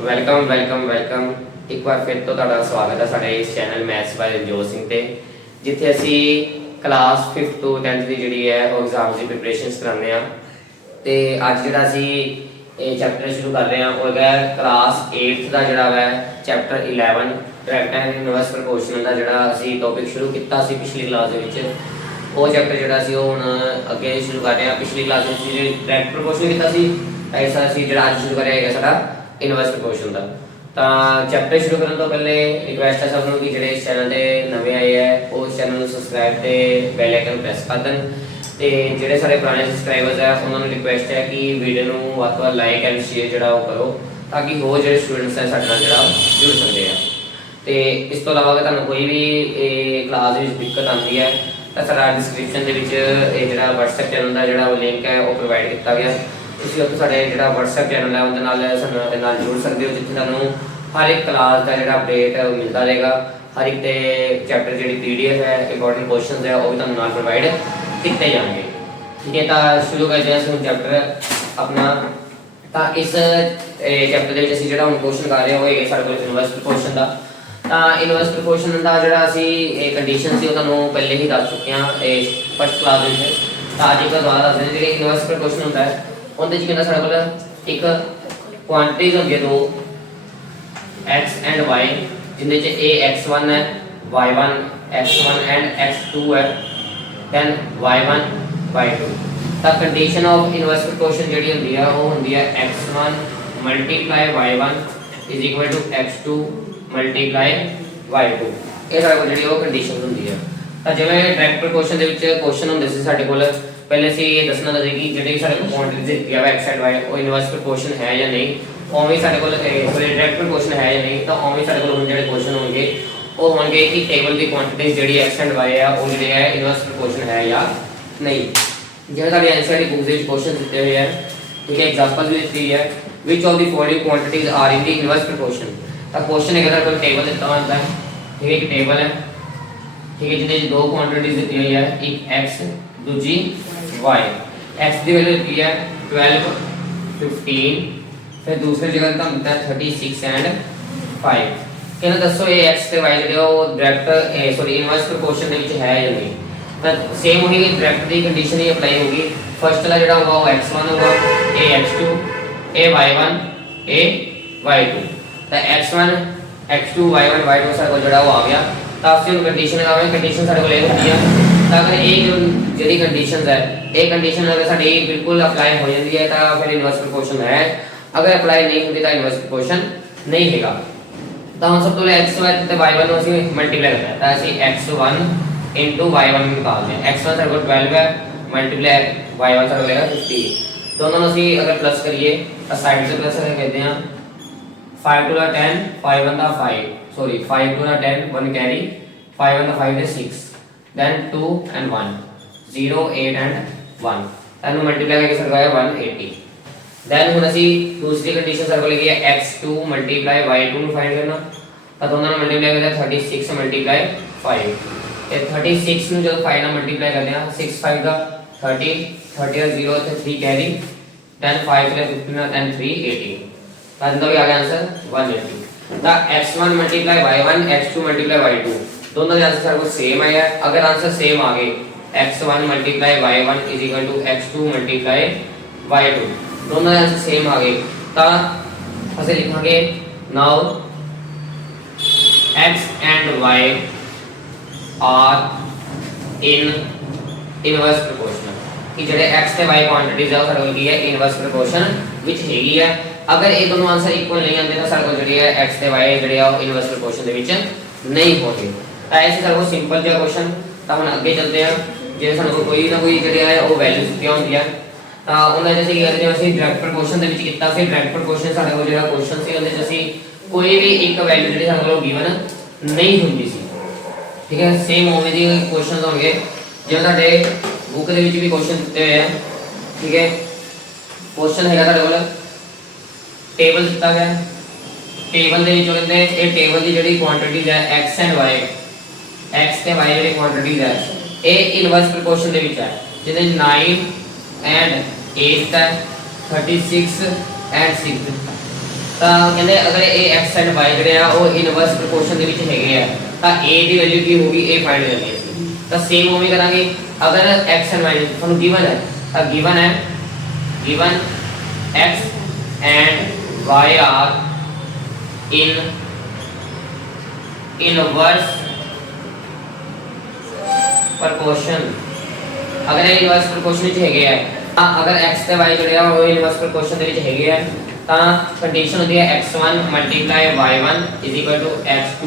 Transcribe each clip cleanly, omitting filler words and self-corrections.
Welcome welcome welcome. ਇੱਕ ਵਾਰ ਫਿਰ ਤੋਂ ਤੁਹਾਡਾ ਸਵਾਗਤ ਹੈ ਸਾਡੇ ਇਸ channel maths by Ranjot Singh ਤੇ, ਜਿੱਥੇ ਅਸੀਂ ਕਲਾਸ 5th ਤੋਂ 10th ਦੀ ਜਿਹੜੀ ਹੈ ਉਹ ਐਗਜ਼ਾਮ ਦੀ ਪ੍ਰੀਪਰੇਸ਼ਨਸ ਕਰਾਉਂਦੇ ਆ। ਤੇ ਅੱਜ ਜਿਹੜਾ ਅਸੀਂ ਇਹ ਚੈਪਟਰ ਸ਼ੁਰੂ ਕਰ ਰਹੇ ਹਾਂ ਉਹ ਹੈਗਾ ਕਲਾਸ 8th ਦਾ ਜਿਹੜਾ ਹੈ ਚੈਪਟਰ 11 ਡਾਇਰੈਕਟ ਐਂਡ ਇਨਵਰਸ ਪ੍ਰਪੋਰਸ਼ਨਲ ਦਾ ਜਿਹੜਾ ਅਸੀਂ ਟੌਪਿਕ ਸ਼ੁਰੂ ਕੀਤਾ ਸੀ ਪਿਛਲੀ ਕਲਾਸ ਦੇ ਵਿੱਚ। ਉਹ ਚੈਪਟਰ ਜਿਹੜਾ ਸੀ ਉਹ ਹੁਣ ਅੱਗੇ ਸ਼ੁਰੂ ਕਰ ਰਹੇ ਹਾਂ। ਪਿਛਲੀ ਕਲਾਸ ਵਿੱਚ ਅਸੀਂ ਡਾਇਰੈਕਟ ਪ੍ਰਪੋਰਸ਼ਨਲ ਕੀਤਾ ਸੀ, ਐਸਾ ਅਸੀਂ ਜਿਹੜਾ ਅੱਜ ਸ਼ੁਰੂ ਕਰ ਰਹੇ ਹੈਗਾ ਸਾਡਾ ਇਨਵਰਸ ਪ੍ਰਪੋਰਸ਼ਨ ਦਾ। ਤਾਂ ਚੈਪਟਰ ਸ਼ੁਰੂ ਕਰਨ ਤੋਂ ਪਹਿਲੇ ਰਿਕੁਐਸਟ ਹੈ ਸਭ ਨੂੰ ਕਿ ਜਿਹੜੇ ਇਸ ਚੈਨਲ ਤੇ ਨਵੇਂ ਆਏ ਹੈ ਉਹ ਇਸ ਚੈਨਲ ਨੂੰ ਸਬਸਕ੍ਰਾਈਬ ਤੇ ਬੈਲ ਆਈਕਨ ਪ੍ਰੈਸ ਕਰ ਦੇਣ। ਤੇ ਜਿਹੜੇ ਸਾਡੇ ਪੁਰਾਣੇ ਸਬਸਕ੍ਰਾਈਬਰਸ ਹੈ ਉਹਨਾਂ ਨੂੰ ਰਿਕੁਐਸਟ ਹੈ ਕਿ ਵੀਡੀਓ ਨੂੰ ਵੱਧ ਤੋਂ ਵੱਧ ਲਾਈਕ ਐਂਡ ਸ਼ੇਅਰ ਜਿਹੜਾ ਉਹ ਕਰੋ, ਤਾਂ ਕਿ ਹੋਰ ਜਿਹੜੇ ਸਟੂਡੈਂਟਸ ਹੈ ਸਾਡੇ ਨਾਲ ਜਿਹੜਾ ਜੁੜ ਸਕਦੇ ਆ। ਤੇ ਇਸ ਤੋਂ ਇਲਾਵਾ ਅਗਰ ਤੁਹਾਨੂੰ ਕੋਈ ਵੀ ਇਹ ਕਲਾਸ ਵਿੱਚ ਦਿੱਕਤ ਆਉਂਦੀ ਹੈ ਤਾਂ ਸਾਡਾ ਡਿਸਕ੍ਰਿਪਸ਼ਨ ਦੇ ਵਿੱਚ ਇਹ ਜਿਹੜਾ WhatsApp ਚੈਨਲ ਦਾ ਜਿਹੜਾ ਲਿੰਕ ਹੈ ਉਹ ਪ੍ਰੋਵਾਈਡ ਕੀਤਾ ਗਿਆ। ਤੁਸੀਂ ਉੱਥੇ ਸਾਡੇ ਜਿਹੜਾ WhatsApp ਚੈਨਲ ਹੈ ਉਹਦੇ ਨਾਲ ਸਾਡੇ ਨਾਲ ਜੁੜ ਸਕਦੇ ਹੋ, ਜਿੱਥੇ ਤੁਹਾਨੂੰ ਹਰ ਇੱਕ ਕਲਾਸ ਦਾ ਜਿਹੜਾ ਅਪਡੇਟ ਹੈ ਉਹ ਮਿਲਦਾ ਰਹੇਗਾ। ਹਰ ਇੱਕ ਤੇ ਚੈਪਟਰ ਜਿਹੜੀ PDF ਹੈ, ਇੰਪੋਰਟੈਂਟ ਕੁਐਸਚਨਸ ਹੈ ਉਹ ਵੀ ਤੁਹਾਨੂੰ ਨਾਲ ਪ੍ਰੋਵਾਈਡ ਕੀਤੇ ਜਾਣਗੇ। ਠੀਕ ਹੈ, ਤਾਂ ਸ਼ੁਰੂ ਕਰਦੇ ਹਾਂ ਹੁਣ ਚੈਪਟਰ ਆਪਣਾ। ਤਾਂ ਇਸ ਚੈਪਟਰ ਦੇ ਵਿੱਚ ਅਸੀਂ ਜਿਹੜਾ ਹੁਣ ਕੁਐਸਚਨ ਕਰ ਰਹੇ ਹਾਂ ਉਹ ਹੈ ਸਾਡੇ ਕੋਲ ਇਨਵਰਸ ਪ੍ਰਪੋਰਸ਼ਨ ਦਾ। ਤਾਂ ਇਨਵਰਸ ਪ੍ਰਪੋਰਸ਼ਨ ਦਾ ਜਿਹੜਾ ਅਸੀਂ ਇਹ ਕੰਡੀਸ਼ਨ ਸੀ ਉਹ ਤੁਹਾਨੂੰ ਪਹਿਲੇ ਹੀ ਦੱਸ ਚੁੱਕੇ ਹਾਂ ਇਹ ਫਸਟ ਕਲਾਸ ਦੇ ਵਿੱਚ। ਤਾਂ ਅੱਜ ਇੱਕ ਦੁਬਾਰਾ ਦੱਸ ਦਿੰਦੇ ਜਿਹੜੇ ਇਨਵਰਸ ਪ੍ਰਪੋਰਸ਼ਨ ਹੁੰਦਾ ਹੈ ਉਹਦੇ ਚ ਕਹਿੰਦਾ ਸਾਡੇ ਕੋਲ ਇੱਕ ਕੁਆਂਟੀਜ਼ ਹੁੰਦੀਆਂ ਦੋ x and y, ਜਿੰਦੇ ਚ a x1 ਹੈ, y1 x1 and x2 ਹੈ, then y1 y2। ਤਾਂ ਕੰਡੀਸ਼ਨ ਆਫ ਇਨਵਰਸ ਪ੍ਰਪੋਰਸ਼ਨ ਜਿਹੜੀ ਹੁੰਦੀ ਹੈ ਉਹ ਹੁੰਦੀ ਹੈ x1 multiply y1 is equal to x2 multiply y2। ਇਹ ਸਾਡੇ ਕੋਲ ਜਿਹੜੀ ਉਹ ਕੰਡੀਸ਼ਨ ਹੁੰਦੀ ਹੈ। ਤਾਂ ਜਿਵੇਂ ਡਾਇਰੈਕਟ ਪ੍ਰਪੋਰਸ਼ਨ ਦੇ ਵਿੱਚ ਕੁਐਸਚਨ ਹੁੰਦੇ ਸੀ ਸਾਡੇ ਕੋਲ, ਪਹਿਲੇ ਅਸੀਂ ਇਹ ਦੱਸਣਾ ਹੁੰਦਾ ਸੀ ਕਿ ਜਿਹੜੇ ਸਾਡੇ ਕੋਲ ਕੁਆਂਟੀਜ਼ ਦਿੱਤੀਆਂ ਵਾ x and y ਉਹ ਇਨਵਰਸ ਪ੍ਰਪੋਰਸ਼ਨ ਹੈ ਜਾਂ ਨਹੀਂ। ਉਵੇਂ ਸਾਡੇ ਕੋਲ ਡਾਇਰੈਕਟ ਪ੍ਰਪੋਰਸ਼ਨ ਹੈ ਜਾਂ ਨਹੀਂ, ਤਾਂ ਉਵੇਂ ਸਾਡੇ ਕੋਲ ਹੁਣ ਜਿਹੜੇ ਕੁਐਸਚਨ ਹੋਣਗੇ ਉਹ ਹੋਣਗੇ ਕਿ ਟੇਬਲ ਦੀ ਕੁਆਂਟੀਜ਼ ਜਿਹੜੀ x and y ਹੈ ਉਹ ਜਿਹੜੇ ਹੈ ਇਨਵਰਸ ਪ੍ਰਪੋਰਸ਼ਨ ਹੈ ਜਾਂ ਨਹੀਂ। ਜਿਵੇਂ ਸਾਡੇ ਐਨਸੀਈਆਰਟੀ ਬੁੱਕ ਦੇ ਵਿੱਚ ਕੁਐਸਚਨ ਦਿੱਤੇ ਹੋਏ ਹੈ, ਠੀਕ ਹੈ, ਐਗਜ਼ਾਮਪਲ ਵੀ ਦਿੱਤੀ ਹੈ which of the following quantities are in the inverse proportion। ਤਾਂ ਕੁਐਸਚਨ ਹੈਗਾ ਸਾਡੇ ਕੋਲ ਟੇਬਲ ਦਿੱਤਾ ਹੁੰਦਾ ਹੈ, ਠੀਕ ਹੈ, ਇੱਕ ਟੇਬਲ ਹੈ, ਠੀਕ ਹੈ, ਜਿਹਦੇ ਵਿੱਚ ਦੋ ਕੁਆਂਟੀਟੀਜ਼ ਦਿੱਤੀ ਹੋਈ ਹੈ, ਇੱਕ x ਦੂਜੀ y। x ਦੀ ਵੈਲਿਊ ਦਿੱਤੀ ਹੈ 12 15, ਫਿਰ ਦੂਸਰੀ ਜਗ੍ਹਾ ਤਾਂ ਦਿੱਤਾ 36 ਐਂਡ 5। ਕਹਿੰਦਾ ਦੱਸੋ ਇਹ x ਤੇ y ਜਿਹੜੇ ਉਹ ਡਾਇਰੈਕਟ ਸੌਰੀ ਇਨਵਰਸ ਪ੍ਰਪੋਰਸ਼ਨ ਦੇ ਵਿੱਚ ਹੈ ਜਾਂ ਨਹੀਂ। ਤਾਂ ਸੇਮ ਹੋਏਗੀ, ਡਾਇਰੈਕਟ ਦੀ ਕੰਡੀਸ਼ਨ ਹੀ ਅਪਲਾਈ ਹੋਗੀ। ਫਸਟ ਵਾਲਾ ਜਿਹੜਾ ਹੋਗਾ ਉਹ x1 ਹੋਗਾ, a x2, a y1, a y2। ਤਾਂ x1 x2 y1 y2 ਸਾਡੇ ਕੋਲ ਜਿਹੜਾ ਉਹ ਆ ਗਿਆ। ਤਾਂ ਅਸੀਂ ਹੁਣ ਕੰਡੀਸ਼ਨ ਲਗਾਵਾਂਗੇ। ਕੰਡੀਸ਼ਨ ਸਾਡੇ ਕੋਲ ਇਹ ਹੁੰਦੀ ਹੈ, ਤਾਂ ਅਗਰ ਇਹ ਜਿਹੜੀ ਕੰਡੀਸ਼ਨਸ ਹੈ ਇਹ ਕੰਡੀਸ਼ਨ ਅਗਰ ਸਾਡੀ ਬਿਲਕੁਲ ਅਪਲਾਈ ਹੋ ਜਾਂਦੀ ਹੈ ਤਾਂ ਫਿਰ ਇਨਵਰਸ ਪ੍ਰਪੋਰਸ਼ਨ ਹੈ, ਅਗਰ ਅਪਲਾਈ ਨਹੀਂ ਹੁੰਦੀ ਤਾਂ ਇਨਵਰਸ ਪ੍ਰਪੋਰਸ਼ਨ ਨਹੀਂ ਹੈਗਾ। ਤਾਂ ਹੁਣ ਸਭ ਤੋਂ ਪਹਿਲੇ x1 ਤੇ y1 ਨੂੰ ਅਸੀਂ ਮਲਟੀਪਲਾਈ ਕਰਨਾ ਹੈ। ਤਾਂ ਅਸੀਂ x1 y1 ਨਿਕਾਲਦੇ ਹਾਂ। x1 ਸਾਡੇ ਕੋਲ 12 ਹੈ, ਮਲਟੀਪਲਾਈ y1 ਸਾਡੇ ਕੋਲ ਹੈਗਾ 50। ਦੋਨੋਂ ਨੂੰ ਅਸੀਂ ਅਗਰ ਪਲੱਸ ਕਰੀਏ ਤਾਂ ਸਾਈਡ ਤੇ ਪਲੱਸ ਕਰਕੇ ਕਹਿੰਦੇ ਹਾਂ 5 2 10 5 1 5 sorry 5 2 10 1 carry 5 1 5 is 6, then 2 and 1 0 8 and 1। ਇਹਨੂੰ ਮਲਟੀਪਲਾਈ ਕਰਕੇ ਸਰਗਾ ਹੈ 180। then ਹੁਣ ਅਸੀਂ ਦੂਸਰੀ ਕੰਡੀਸ਼ਨ ਸਾਡੇ ਕੋਲ ਹੈਗੀ ਹੈ x2 ਮਲਟੀਪਲਾਈ y2 ਨੂੰ ਫਾਈਂਡ ਕਰਨਾ। ਤਾਂ ਦੋਨਾਂ ਨੂੰ ਮਲਟੀਪਲਾਈ ਕਰਦੇ ਹਾਂ 36 ਮਲਟੀਪਲਾਈ 5। ਤੇ 36 ਨੂੰ ਜਦੋਂ 5 ਨਾਲ ਮਲਟੀਪਲਾਈ ਕਰਦੇ ਹਾਂ 6 5 ਦਾ 30 30 ਦਾ 0 ਤੇ 3 ਕੈਰੀ, then 5 ਤੇ 15 and 3 18। ਤਾਂ ਇਹਦਾ ਵੀ ਆ ਗਿਆ ਆਨਸਰ 180। ਤਾਂ x1 multiply y1 x2 multiply y2 ਦੋਨਾਂ ਦੇ ਆਨਸਰ ਸਾਡੇ ਕੋਲ ਸੇਮ ਆਇਆ। ਅਗਰ ਆਨਸਰ ਸੇਮ ਆ ਗਏ x1 multiply y1 is equal to x2 multiply y2 ਦੋਨਾਂ ਦੇ ਆਨਸਰ ਸੇਮ ਆ ਗਏ ਤਾਂ ਅਸੀਂ ਲਿਖਾਂਗੇ now x and y are in inverse proportion। ਕਿ ਜਿਹੜੇ x ਤੇ y ਕੁਆਂਟੀਟੀਜ਼ ਆ ਉਹ ਸਾਡੇ ਕੋਲ ਕੀ ਹੈ ਇਨਵਰਸ ਪ੍ਰਪੋਰਸ਼ਨ ਵਿੱਚ ਹੈਗੀ ਹੈ। ਅਗਰ ਇਹ ਦੋਨੋਂ ਆਨਸਰ ਇਕੁਅਲ ਨਹੀਂ ਆਉਂਦੇ ਤਾਂ ਸਾਡੇ ਕੋਲ ਜਿਹੜੀ ਹੈ x ਤੇ y ਜਿਹੜੇ ਆ ਉਹ ਇਨਵਰਸ ਪ੍ਰਪੋਰਸ਼ਨ ਦੇ ਵਿੱਚ ਨਹੀਂ ਹੋਣਗੇ। ਤਾਂ ਐਸੇ ਸਾਡੇ ਕੋਲ ਸਿੰਪਲ ਜਿਹਾ ਕੁਐਸਚਨ। ਤਾਂ ਹੁਣ ਅੱਗੇ ਚੱਲਦੇ ਹਾਂ। ਜੇ ਸਾਨੂੰ ਕੋਈ ਨਾ ਕੋਈ ਜਿਹੜੇ ਹੈ ਉਹ ਵੈਲਿਊਜ਼ ਦਿੱਤੀਆਂ ਹੁੰਦੀਆਂ ਤਾਂ ਉਹਨਾਂ ਦੇ ਅਸੀਂ ਕੀ ਕਰਦੇ ਹਾਂ, ਅਸੀਂ ਡਾਇਰੈਕਟ ਪ੍ਰਪੋਰਸ਼ਨ ਦੇ ਵਿੱਚ ਕੀਤਾ ਸੀ। ਡਾਇਰੈਕਟ ਪ੍ਰਪੋਰਸ਼ਨ ਸਾਡੇ ਕੋਲ ਜਿਹੜਾ ਕੁਐਸਚਨ ਸੀ ਉਹਦੇ 'ਚ ਅਸੀਂ ਕੋਈ ਵੀ ਇੱਕ ਵੈਲਿਊ ਜਿਹੜੀ ਸਾਡੇ ਕੋਲ ਗਿਵਨ ਨਹੀਂ ਹੁੰਦੀ ਸੀ, ਠੀਕ ਹੈ। ਸੇਮ ਉਵੇਂ ਦੀ ਕੁਐਸਚਨਸ ਹੋਣਗੇ ਜਿਵੇਂ ਤੁਹਾਡੇ ਬੁੱਕ ਦੇ ਵਿੱਚ ਵੀ ਕੁਐਸਚਨ ਦਿੱਤੇ ਹੋਏ ਆ, ਠੀਕ ਹੈ। ਕੁਐਸਚਨ ਹੈਗਾ ਤੁਹਾਡੇ ਕੋਲ ਟੇਬਲ ਦਿੱਤਾ ਗਿਆ, ਟੇਬਲ ਦੇ ਵਿੱਚੋਂ ਕਹਿੰਦੇ ਇਹ ਟੇਬਲ ਦੀ ਜਿਹੜੀ ਕੁਆਂਟੀਟੀਜ਼ ਹੈ x and y, x ਤੇ y ਜਿਹੜੀ ਕੁਆਂਟੀਟੀਜ਼ ਹੈ ਇਹ ਇਨਵਰਸ ਪ੍ਰਪੋਰਸ਼ਨ ਦੇ ਵਿੱਚ ਹੈ, ਜਿਹਦੇ 9 and 8 ਹੈ, 36 and 6। ਤਾਂ ਕਹਿੰਦੇ ਅਗਰ ਇਹ x ਐਂਡ y ਜਿਹੜੇ ਆ ਉਹ ਇਨਵਰਸ ਪ੍ਰੋਪੋਰਸ਼ਨ ਦੇ ਵਿੱਚ ਹੈਗੇ ਆ ਤਾਂ a ਦੀ ਵੈਲਿਊ ਕੀ ਹੋਊਗੀ, a ਫਾਈਂਡ ਕਰਨੀ ਹੈ। ਤਾਂ ਸੇਮ ਉਵੇਂ ਕਰਾਂਗੇ। ਅਗਰ x ਐਂਡ y ਤੁਹਾਨੂੰ ਗਿਵਨ ਹੈ ਤਾਂ ਗਿਵਨ ਹੈ given x and y are in inverse proportion। अगर ये इनवर्स प्रोपोर्शन ਵਿੱਚ ਹੈਗੇ ਆ ਤਾਂ ਅਗਰ x ਤੇ y ਜਿਹੜੇ ਆ ਉਹ ਇਨਵਰਸ ਪ੍ਰੋਪੋਰਸ਼ਨ ਦੇ ਵਿੱਚ ਹੈਗੇ ਆ ਤਾਂ ਕੰਡੀਸ਼ਨ ਹੁੰਦੀ ਹੈ x1 y1 x2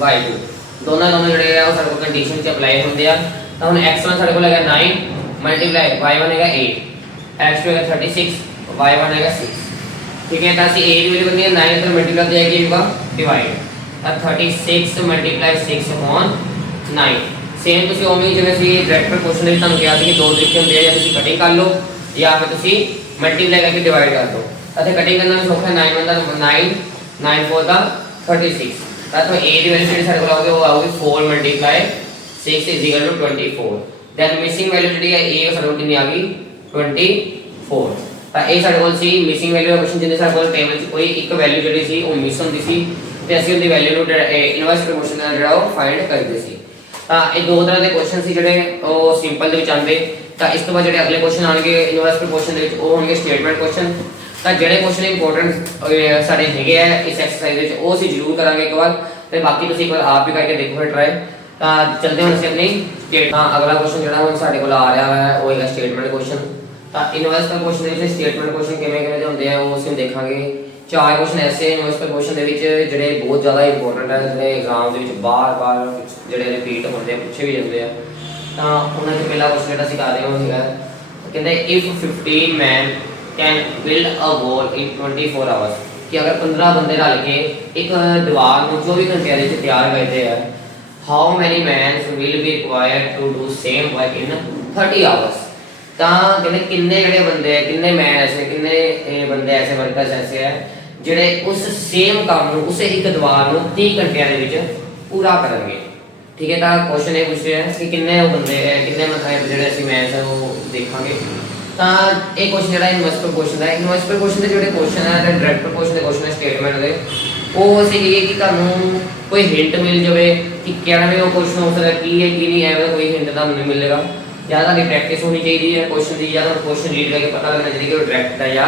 y2। ਦੋਨਾਂ ਜਿਹੜੇ ਆ ਉਹ ਸਾਡੇ ਕੋਲ ਕੰਡੀਸ਼ਨ 'ਚ ਅਪਲਾਈ ਹੁੰਦੇ ਆ। ਤਾਂ ਹੁਣ x1 ਸਾਡੇ ਕੋਲ ਹੈਗਾ 9 y1 ਹੈਗਾ 8 x2 ਹੈਗਾ 36 y1 ਹੈਗਾ 6। ठीक है, तो ਅਸੀਂ a ਦੀ ਵੈਲਿਊ ਕਰਨੀ ਹੈ 9 ਨਾਲ ਮਲਟੀਪलाई ਤੇ ਆਏਗੀ ਹੋਗਾ ਡਿਵਾਈਡ ਤਾਂ 36 * 6 on 9। ਸੇਮ ਤੁਸੀਂ ਉਵੇਂ ਜਿਵੇਂ ਅਸੀਂ ਡਾਇਰੈਕਟ ਪ੍ਰੋਪੋਰਸ਼ਨ ਦੇ ਵਿੱਚ ਤੁਹਾਨੂੰ ਕਿਹਾ ਸੀ ਕਿ ਦੋ ਤਰੀਕੇ ਹੁੰਦੇ ਆ, ਜਾਂ ਤੁਸੀਂ ਕਟਿੰਗ ਕਰ ਲਓ ਜਾਂ ਫਿਰ ਤੁਸੀਂ ਮਲਟੀਪलाई ਕਰਕੇ ਡਿਵਾਈਡ ਕਰ ਦਿਓ। ਅਤੇ ਕਟਿੰਗ ਕਰਨਾ ਵੀ ਸੌਖਾ ਹੈ। 9 ਦਾ 9 9 4 ਦਾ 36 ਤਾਂ a ਦੀ ਵੈਲਿਊ ਜਿਹੜੀ ਸਾਡੇ ਕੋਲ ਆਊਗੀ ਉਹ ਆਊਗੀ 4 * 6 = 24। ਦੈਨ ਮਿਸਿੰਗ ਵੈਲਿਊ ਜਿਹੜੀ ਹੈ a ਸਾਡੇ ਕੋਲ ਕਿੰਨੀ ਆ ਗਈ 24। ਤਾਂ ਇਹ ਸਾਡੇ ਕੋਲ ਸੀ ਮਿਸਿੰਗ ਵੈਲਿਊ ਦਾ ਕੁਐਸਚਨ ਜਿਹਦੇ ਸਾਡੇ ਕੋਲ ਟੇਬਲ 'ਚ ਕੋਈ ਇੱਕ ਵੈਲਿਊ ਜਿਹੜੀ ਸੀ ਉਹ ਮਿਸ ਹੁੰਦੀ ਸੀ ਤੇ ਅਸੀਂ ਉਹਦੀ ਵੈਲਿਊ ਨੂੰ ਇਨਵਰਸ ਪ੍ਰੋਪੋਰਸ਼ਨ ਨਾਲ ਜਿਹੜਾ ਉਹ ਫਾਈਂਡ ਕਰਦੇ ਸੀ। ਤਾਂ ਇਹ ਦੋ ਤਰ੍ਹਾਂ ਦੇ ਕੁਐਸਚਨ ਸੀ ਜਿਹੜੇ ਉਹ ਸਿੰਪਲ ਦੇ ਵਿੱਚ ਆਉਂਦੇ। ਤਾਂ ਇਸ ਤੋਂ ਬਾਅਦ ਜਿਹੜੇ ਅਗਲੇ ਕੁਐਸਚਨ ਆਣਗੇ ਇਨਵਰਸ ਪ੍ਰੋਪੋਰਸ਼ਨ ਦੇ ਵਿੱਚ ਉਹ ਹੋਣਗੇ ਸਟੇਟਮੈਂਟ ਕੁਐਸਚਨ। ਤਾਂ ਜਿਹੜੇ ਕੁਐਸਚਨ ਇੰਪੋਰਟੈਂਟ ਸਾਡੇ ਹੈਗੇ ਆ ਇਸ ਐਕਸਰਸਾਈਜ਼ ਵਿੱਚ ਉਹ ਅਸੀਂ ਜ਼ਰੂਰ ਕਰਾਂਗੇ ਇੱਕ ਵਾਰ, ਤੇ ਬਾਕੀ ਤੁਸੀਂ ਇੱਕ ਵਾਰ ਆਪ ਵੀ ਕਰਕੇ ਦੇਖੋ ਫਿਰ ਟਰਾਈ। ਤਾਂ ਚਲਦੇ ਹੁਣ ਅਸੀਂ ਆਪਣੀ ਸਟੇਟ। ਤਾਂ ਅਗਲਾ ਕੁਐਸਚਨ ਜਿਹੜਾ ਹੁਣ ਸਾਡੇ ਕੋਲ ਆ ਰਿਹਾ ਹੈ ਉਹ ਹੈਗਾ ਸਟੇਟਮੈਂਟ ਕੁਐਸਚਨ। ਤਾਂ ਇਨਵਰਸ ਦਾ ਕੁਐਸਚਨ ਦੇ ਵਿੱਚ ਸਟੇਟਮੈਂਟ ਕੁਐਸਚਨ ਕਿਵੇਂ ਦੇ ਹੁੰਦੇ ਆ ਉਹ ਅਸੀਂ ਦੇਖਾਂਗੇ। ਚਾਰ ਕੁਐਸਚਨ ਐਸੇ ਇਨਵਰਸ ਕੁਐਸਚਨ ਦੇ ਵਿੱਚ ਜਿਹੜੇ ਬਹੁਤ ਜ਼ਿਆਦਾ ਇੰਪੋਰਟੈਂਟ ਹੈ, ਜਿਹੜੇ ਐਗਜ਼ਾਮ ਦੇ ਵਿੱਚ ਬਾਰ-ਬਾਰ ਜਿਹੜੇ ਰਿਪੀਟ ਹੁੰਦੇ ਆ, ਪੁੱਛੇ ਵੀ ਜਾਂਦੇ ਆ। ਤਾਂ ਉਹਨਾਂ ਦੇ ਪਹਿਲਾ ਕੁਐਸਚਨ ਜਿਹੜਾ ਅਸੀਂ ਕਰ ਰਹੇ ਹਾਂ ਉਹ ਹੈਗਾ ਕਹਿੰਦੇ if 15 men can build a wall in 24 hours ਕਿ ਅਗਰ 15 ਬੰਦੇ ਰਲ ਕੇ ਇੱਕ ਦੀਵਾਰ ਨੂੰ 24 ਘੰਟਿਆਂ ਦੇ ਵਿੱਚ ਤਿਆਰ ਕਰਦੇ ਆ, how many men will be required to do same work in 30 hours। ਤਾਂ ਕਹਿੰਦੇ ਕਿੰਨੇ ਜਿਹੜੇ ਬੰਦੇ ਆ, ਕਿੰਨੇ ਮੈਨ ਐਸੇ, ਕਿੰਨੇ ਬੰਦੇ ਐਸੇ, ਵਰਕਰਸ ਐਸੇ ਆ ਜਿਹੜੇ ਉਸ ਸੇਮ ਕੰਮ ਨੂੰ ਉਸੇ ਇੱਕ ਦੀਵਾਰ ਨੂੰ 30 ਘੰਟਿਆਂ ਦੇ ਵਿੱਚ ਪੂਰਾ ਕਰਨਗੇ। ਠੀਕ ਹੈ, ਤਾਂ ਕੁਐਸਚਨ ਇਹ ਪੁੱਛ ਰਿਹਾ ਕਿ ਕਿੰਨੇ ਉਹ ਬੰਦੇ ਕਿੰਨੇ ਜਿਹੜੇ ਅਸੀਂ ਮੈਨਸ ਆ ਉਹ ਦੇਖਾਂਗੇ। ਤਾਂ ਇਹ ਕੁਐਸਚਨ ਜਿਹੜਾ ਇਨਵਰਸ ਪ੍ਰੋਪੋਰਸ਼ਨ ਹੈ, ਇਨਵਰਸ ਪ੍ਰੋਪੋਰਸ਼ਨ ਦੇ ਜਿਹੜੇ ਕੁਐਸਚਨ ਹੈ ਤੇ ਡਾਇਰੈਕਟ ਪ੍ਰੋਪੋਰਸ਼ਨ ਦੇ ਕੁਐਸਚਨ ਹੈ ਸਟੇਟਮੈਂਟ ਦੇ, ਉਹ ਅਸੀਂ ਕਹੀਏ ਕਿ ਤੁਹਾਨੂੰ ਕੋਈ ਹਿੰਟ ਮਿਲ ਜਾਵੇ ਕਿ ਕਿਹੜਾ ਉਹ ਕੁਐਸਚਨ ਹੋ ਸਕਦਾ, ਕੀ ਹੈ ਕੀ ਨਹੀਂ ਹੈ, ਕੋਈ ਹਿੰਟ ਤੁਹਾਨੂੰ ਨਹੀਂ ਮਿਲੇਗਾ। ਜਾਂ ਤੁਹਾਡੀ ਪ੍ਰੈਕਟਿਸ ਹੋਣੀ ਚਾਹੀਦੀ ਹੈ ਕੁਐਸਚਨ ਦੀ, ਜਾਂ ਤੁਹਾਨੂੰ ਕੁਐਸਚਨ ਰੀਡ ਕਰਕੇ ਪਤਾ ਲੱਗਣਾ ਚਾਹੀਦਾ ਕਿ ਉਹ ਡਾਇਰੈਕਟ ਹੈ ਜਾਂ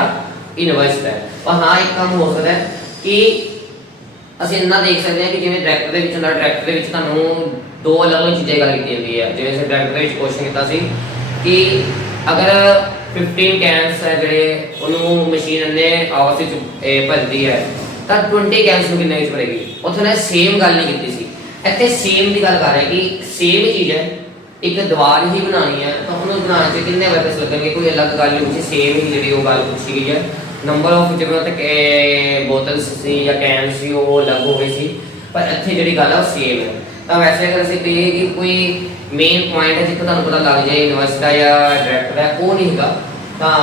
ਇਨਵਰਸ ਹੈ। ਪਰ ਹਾਂ ਇੱਕ ਕੰਮ ਹੋ ਸਕਦਾ ਕਿ ਅਸੀਂ ਇੰਨਾ ਦੇਖ ਸਕਦੇ ਹਾਂ ਕਿ ਜਿਵੇਂ ਡਾਇਰੈਕਟ ਦੇ ਵਿੱਚ ਹੁੰਦਾ, ਡਾਇਰੈਕਟ ਦੇ ਵਿੱਚ ਤੁਹਾਨੂੰ ਦੋ ਅਲੱਗ-ਅਲੱਗ ਚੀਜ਼ਾਂ ਗੱਲ ਕੀਤੀ ਜਾਂਦੀ ਹੈ। ਜਿਵੇਂ ਅਸੀਂ ਡਾਇਰੈਕਟ ਦੇ ਵਿੱਚ ਕੁਐਸਚਨ ਕੀਤਾ ਸੀ ਕਿ ਅਗਰ 15 ਕੈਨਸ ਹੈ ਜਿਹੜੇ ਉਹਨੂੰ ਮਸ਼ੀਨ ਨੇ ਆਵਾਜ਼ ਵਿੱਚ ਭਰਦੀ ਹੈ ਤਾਂ 20 ਕੈਨਸ ਨੂੰ ਕਿੰਨੇ ਵਿੱਚ ਭਰੇਗੀ। ਉੱਥੇ ਨੇ ਸੇਮ ਗੱਲ ਨਹੀਂ ਕੀਤੀ ਸੀ, ਇੱਥੇ ਸੇਮ ਦੀ ਗੱਲ ਕਰ ਰਹੇ ਕਿ ਸੇਮ ਹੀ ਚੀਜ਼ ਹੈ, ਇੱਕ ਦੀਵਾਰ ਹੀ ਬਣਾਉਣੀ ਹੈ ਤਾਂ ਉਹਨੂੰ ਬਣਾਉਣ 'ਚ ਕਿੰਨੇ ਵਰਕਰਸ ਲੱਗਣਗੇ, ਕੋਈ ਅਲੱਗ ਗੱਲ ਨਹੀਂ ਪੁੱਛੀ, ਸੇਮ ਹੀ ਜਿਹੜੀ ਉਹ ਗੱਲ ਪੁੱਛੀ ਗਈ ਹੈ। ਨੰਬਰ ਆਫ ਜਿਵੇਂ ਉੱਥੇ ਬੋਤਲਸ ਸੀ ਜਾਂ ਕੈਨ ਸੀ ਉਹ ਅਲੱਗ ਹੋ ਗਏ ਸੀ, ਪਰ ਇੱਥੇ ਜਿਹੜੀ ਗੱਲ ਹੈ ਉਹ ਸੇਮ ਹੈ। ਤਾਂ ਵੈਸੇ ਅਗਰ ਅਸੀਂ ਕਹੀਏ ਕਿ ਕੋਈ ਮੇਨ ਪੁਆਇੰਟ ਹੈ ਜਿੱਥੇ ਤੁਹਾਨੂੰ ਪਤਾ ਲੱਗ ਜਾਏ ਇਨਵਰਸ ਦਾ ਜਾਂ ਡਾਇਰੈਕਟ ਦਾ, ਉਹ ਨਹੀਂ ਹੈਗਾ। ਤਾਂ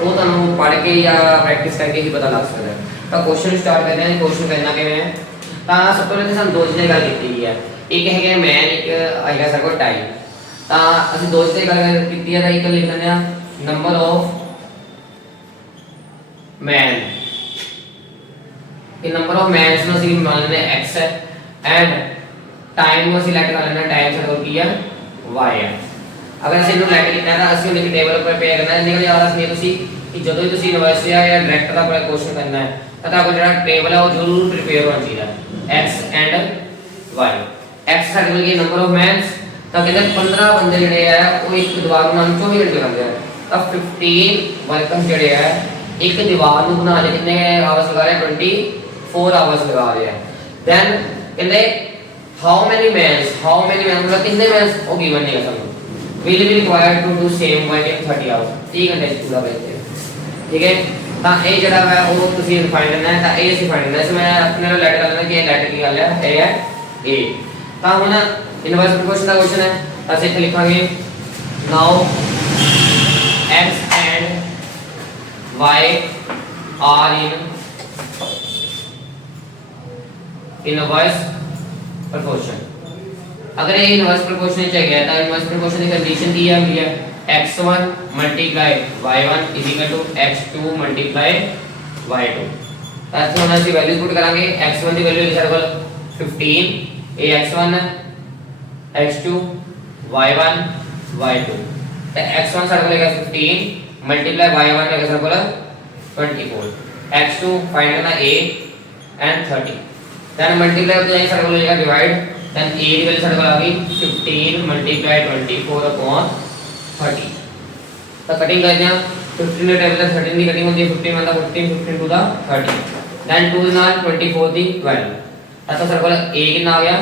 ਉਹ ਤੁਹਾਨੂੰ ਪੜ੍ਹ ਕੇ ਜਾਂ ਪ੍ਰੈਕਟਿਸ ਕਰਕੇ ਹੀ ਪਤਾ ਲੱਗ ਸਕਦਾ ਹੈ। ਤਾਂ ਕੁਐਸਚਨ ਸਟਾਰਟ ਕਰਦੇ ਹਾਂ। ਕੁਐਸਚਨ ਕਰਨਾ ਕਿਵੇਂ ਹੈ, ਤਾਂ ਸਭ ਤੋਂ ਪਹਿਲਾਂ ਸਾਨੂੰ ਦੋ ਚੀਜ਼ਾਂ ਗੱਲ ਕੀਤੀ ਗਈ ਹੈ, ਇੱਕ ਹੈਗਾ ਮੈਨ, ਇੱਕ ਹੈਗਾ ਸਾਡੇ ਕੋਲ ਟਾਈਮ। ਤਾਂ ਅਸੀਂ ਦੋ ਚੀਜ਼ਾਂ ਗੱਲ ਕੀਤੀ ਹੈ, ਤਾਂ ਇੱਕ ਲਿਖ ਲੈਂਦੇ ਹਾਂ ਨੰਬਰ ਆਫ ਮੈਨ। ਇਹ ਨੰਬਰ ਆਫ ਮੈਨਸ ਨੂੰ ਅਸੀਂ ਮੰਨ ਲੈਂਦੇ ਹਾਂ x ਹੈ ਐਂਡ ਟਾਈਮ ਨੂੰ ਅਸੀਂ ਲੈਟ ਕਰ ਲੈਂਦੇ ਹਾਂ, ਟਾਈਮ ਸਾਡੇ ਕੋਲ ਕੀ ਹੈ y ਹੈ। ਅਗਰ ਅਸੀਂ ਇਹਨੂੰ ਲੈਟ ਕੀਤਾ ਤਾਂ ਅਸੀਂ ਉਹਦੇ ਟੇਬਲ ਉੱਪਰ ਪੇ ਕਰਨਾ ਹੈ। ਨਿਕਲ ਜਾਣਾ ਸੀ ਤੁਸੀਂ ਕਿ ਜਦੋਂ ਵੀ ਤੁਸੀਂ ਇਨਵਰਸ ਜਾਂ ਡਾਇਰੈਕਟ ਦਾ ਕੋਈ ਕੁਐਸਚਨ ਕਰਨਾ ਹੈ ਤਾਂ ਤੁਹਾਡਾ ਜਿਹੜਾ ਟੇਬਲ ਹੈ ਉਹ ਜ਼ਰੂਰ ਪ੍ਰਿਪੇਅਰ ਹੋਣਾ ਚਾਹੀਦਾ x ਐਂਡ y। x ਸਾਡੇ ਕੋਲ ਕੀ ਨੰਬਰ ਆਫ ਮੈਨਸ, ਤਾਂ ਕਹਿੰਦੇ 15 ਬੰਦੇ ਜਿਹੜੇ ਆ ਉਹ ਇੱਕ ਦੀਵਾਰ ਨੂੰ 24 ਘੰਟੇ ਲੱਗਦੇ ਆ। ਤਾਂ 15 ਵਰਕਰਸ ਜਿਹੜੇ ਆ ਇੱਕ ਦੀਵਾਰ ਨੂੰ ਬਣਾਉਣ ਲਈ ਕਿੰਨੇ ਆਵਰਸ ਲਗਾ ਰਹੇ ਆ, 24 ਆਵਰਸ ਲਗਾ ਰਹੇ ਆ। ਦੈਨ ਕਹਿੰਦੇ ਹਾਊ ਮੈਨੀ ਮੈਨਸ ਮਤਲਬ ਕਿੰਨੇ ਮੈਨਸ ਉਹ ਗਿਵਨ ਨਹੀਂ ਹੈ ਸਾਨੂੰ, will be required to do same work in 30 hours 30 ਘੰਟੇ ਚ ਪੂਰਾ ਕਰਦੇ। ਠੀਕ ਹੈ, ਤਾਂ ਇਹ ਜਿਹੜਾ ਹੈ ਉਹ ਤੁਸੀਂ ਫਾਈਂਡ ਕਰਨਾ ਹੈ। ਤਾਂ ਇਹ ਅਸੀਂ ਫਾਈਂਡ ਕਰਨਾ ਹੈ। ਮੈਂ ਆਪਣੇ ਨਾਲ ਲੈਟ ਕਰ ਲੈਣਾ ਕਿ ਇਹ ਲੈਟ ਕੀ ਗੱਲ ਹੈ, ਇਹ ਹੈ a। ਤਾਂ ਹੁਣ ਇਨਵਰਸ ਪ੍ਰੋਪੋਰਸ਼ਨ ਦਾ ਕੁਐਸਚਨ ਹੈ, ਅਸੀਂ ਇੱਥੇ ਲਿਖਾਂਗੇ ਨਾਓ x and y are in inverse proportion। अगर ये इनवर्स प्रोपोर्शन में चाहिए तो इनवर्स प्रोपोर्शन की कंडीशन दी है x1 * y1 = x2 * y2 ਤਾਂ ਇੱਥੇ ਹੁਣ ਅਸੀਂ ਵੈਲਿਊ ਪੁੱਟ ਕਰਾਂਗੇ x1 ਦੀ ਵੈਲਿਊ ਹੈ ਸਾਡੇ ਕੋਲ 15 ਇਹ x1 x2 y1 y2 ਤਾਂ x1 ਸਾਡੇ ਕੋਲ ਹੈਗਾ 15 ਮਲਟੀਪਲਾਈ y1 ਹੈਗਾ ਸਾਡੇ ਕੋਲ 24 x2 फाइंड करना a and 30 then multiply हो जाएगा ਸਾਡੇ ਕੋਲ ਹੋਏਗਾ divide then a the value ਸਾਡੇ ਕੋਲ ਆ ਗਈ 15 multiply 24 upon 30 ਤਾਂ ਕਟਿੰਗ ਕਰਦੇ ਹਾਂ 15 ਦੇ ਟੇਬਲ ਤੇ 13 ਦੀ ਕਟਿੰਗ ਹੁੰਦੀ ਹੈ 15 मतलब 15 15 to the 30 then 2 ਨਾਲ 24 ਦੀ 12 ਤਾਂ ਸਾਡੇ ਕੋਲ a ਕਿੰਨਾ ਆ ਗਿਆ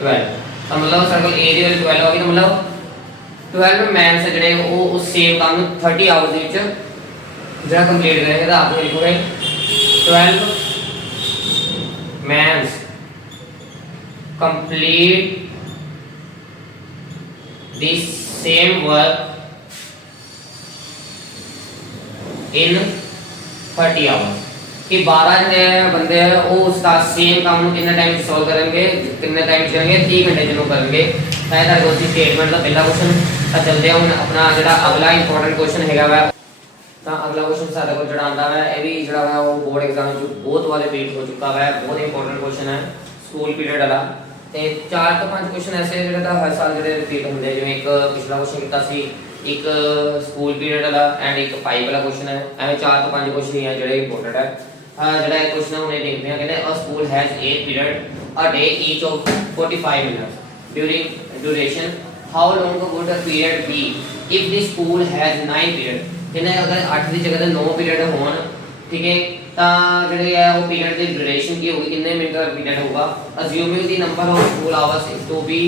12 ਤਾਂ ਮਤਲਬ ਸਾਡੇ ਕੋਲ a ਦੀ ਵੈਲਿਊ 12 ਆ ਗਈ ਤਾਂ ਮਤਲਬ 12 ਮੈਥਸ ਜਿਹੜੇ ਉਹ ਉਸ ਸੇਮ ਕੰਮ ਨੂੰ 30 ਆਵਰਸ ਦੇ ਵਿੱਚ ਜਿਹੜਾ ਕੰਪਲੀਟ ਕरेंगे ਤਾਂ आप लिखोगे 12 maths complete the same work in 30 hours कि 12 ਜਿਹੜੇ ਬੰਦੇ ਆ ਉਹ ਉਸਦਾ ਸੇਮ ਕੰਮ ਨੂੰ ਕਿੰਨੇ ਟਾਈਮ ਚ ਸੋਲਵ ਕਰਨਗੇ ਕਿੰਨੇ ਟਾਈਮ ਚ ਕਰਨਗੇ 30 ਘੰਟੇ ਚ ਨੂੰ ਕਰਨਗੇ ਤਾਂ ਇਹਦਾ ਕੋਈ ਸਟੇਟਮੈਂਟ ਦਾ ਪਹਿਲਾ ਕੁਐਸਚਨ ਤਾਂ ਚਲਦੇ ਹਾਂ ਹੁਣ ਆਪਣਾ ਜਿਹੜਾ ਅਗਲਾ ਇੰਪੋਰਟੈਂਟ ਕੁਐਸਚਨ ਹੈਗਾ ਵਾ ਤਾਂ ਅਗਲਾ ਕੁਐਸਚਨ ਸਾਡੇ ਕੋਲ ਜਿਹੜਾ ਆਂਦਾ ਹੈ ਇਹ ਵੀ ਜਿਹੜਾ ਹੈ ਉਹ ਬੋਰਡ ਐਗਜ਼ਾਮ ਵਿੱਚ ਬਹੁਤ ਵਾਰ ਰਿਪੀਟ ਹੋ ਚੁੱਕਾ ਹੈ ਬਹੁਤ ਇੰਪੋਰਟੈਂਟ ਕੁਐਸਚਨ ਹੈ ਸਕੂਲ ਪੀਰੀਅਡ ਵਾਲਾ ਤੇ 4 ਤੋਂ 5 ਕੁਐਸਚਨ ਐਸੇ ਜਿਹੜੇ ਤਾਂ ਹਰ ਸਾਲ ਜਿਹੜੇ ਰਿਪੀਟ ਹੁੰਦੇ ਜਿਵੇਂ ਇੱਕ ਪਿਛਲਾ ਕੁਐਸਚਨ ਕੀਤਾ ਸੀ ਇੱਕ ਸਕੂਲ ਪੀਰੀਅਡ ਵਾਲਾ ਐਂਡ ਇੱਕ ਪਾਈਪ ਵਾਲਾ ਕੁਐਸਚਨ ਹੈ ਐਵੇਂ 4 ਤੋਂ 5 ਕੁਐਸਚਨ ਹੀ ਆ ਜਿਹੜੇ ਇੰਪੋਰਟੈਂਟ ਹੈ ਜਿਹੜਾ ਇਹ ਕੁਐਸਚਨ ਉਹਨੇ ਦੇਖਦੇ ਆ ਕਹਿੰਦੇ a school has 8 period a day each of 45 minutes duration how long would a period be if the school has 9 period ਕਹਿੰਦੇ ਅਗਰ 8 ਦੀ ਜਗ੍ਹਾ ਤੇ 9 ਪੀਰੀਅਡ ਹੋਣ ਠੀਕ ਹੈ ਤਾਂ ਜਿਹੜੇ ਹੈ ਉਹ ਪੀਰੀਅਡ ਦੀ ਡਿਊਰੇਸ਼ਨ ਕੀ ਹੋਊਗੀ ਕਿੰਨੇ ਮਿੰਟ ਦਾ ਪੀਰੀਅਡ ਹੋਊਗਾ assuming the number of school hours to be